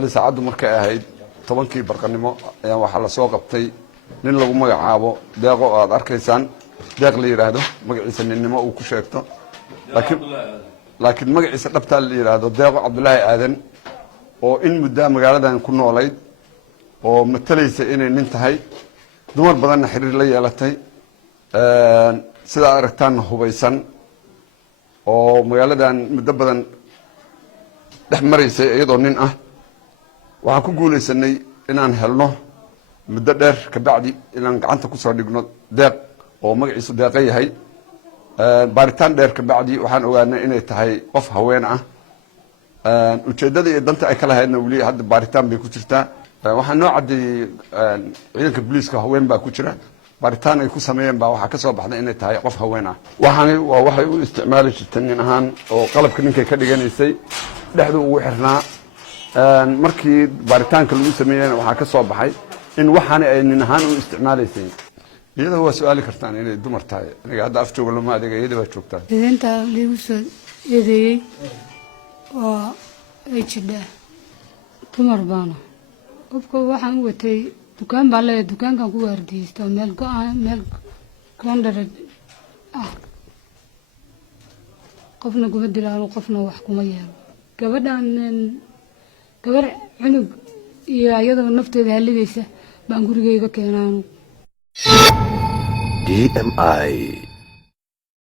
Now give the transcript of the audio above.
saacadu markay ahayd 10kii barqanimo ayaa waxa la soo qabtay nin lagu magacaabo deeqo aad arkaysaan deeq la yiraahdo magaciisa ninnimo uu ku sheegto laakiin magaciisa dhabta la yiraahdo deeqo Cabdullaahi Aadan oo in muddo magaaladan ku noolayd oo matalaysa inay nin tahay dumar badan xiriir la yeelatay sida aragtaan hubaysan oo magaaladan muddo badan dhex maraysay iyadoo nin ah waxaan ku guuleysanay inaan helno muddo dheer ka bacdi inaan gacanta ku soo dhigno deeq oo magaciisu deeqa yahay baaritaan dheer ka bacdi waxaan ogaanay inay tahay qof haween ah ujeedada iyo danta ay kala haydna wali hadda baaritaan bay ku jirtaa waxaan noo cadeeyay ciidanka booliiska haween baa ku jira baaritaan ay ku sameeyeen baa waxa ka soo baxday inay tahay qof haween ah waxay u isticmaali jirtay nin ahaan oo qalabka ninkay ka dhiganaysay dhexdu ugu xirnaa markii baaritaanka lagu sameeyay waxa ka soo baxay in waxaan ay nin ahaan u isticmaalaysay iyada waa su'aali kartaan inay dumar tahay aniga hadda af jooga lama adeega iyada waa joogtaa inta lagu soo eedeeyay oo ay jidha dumar baana qofka waxaan u watay dukaan baa leeyahay dukaankan ku waardiisto meel koondar qofna kuma dilaan qofna wax kuma yeelo gabadhan gabar cunug iyo ayadoo nafteeda haligaysa baan gurigeyga keenaan DMI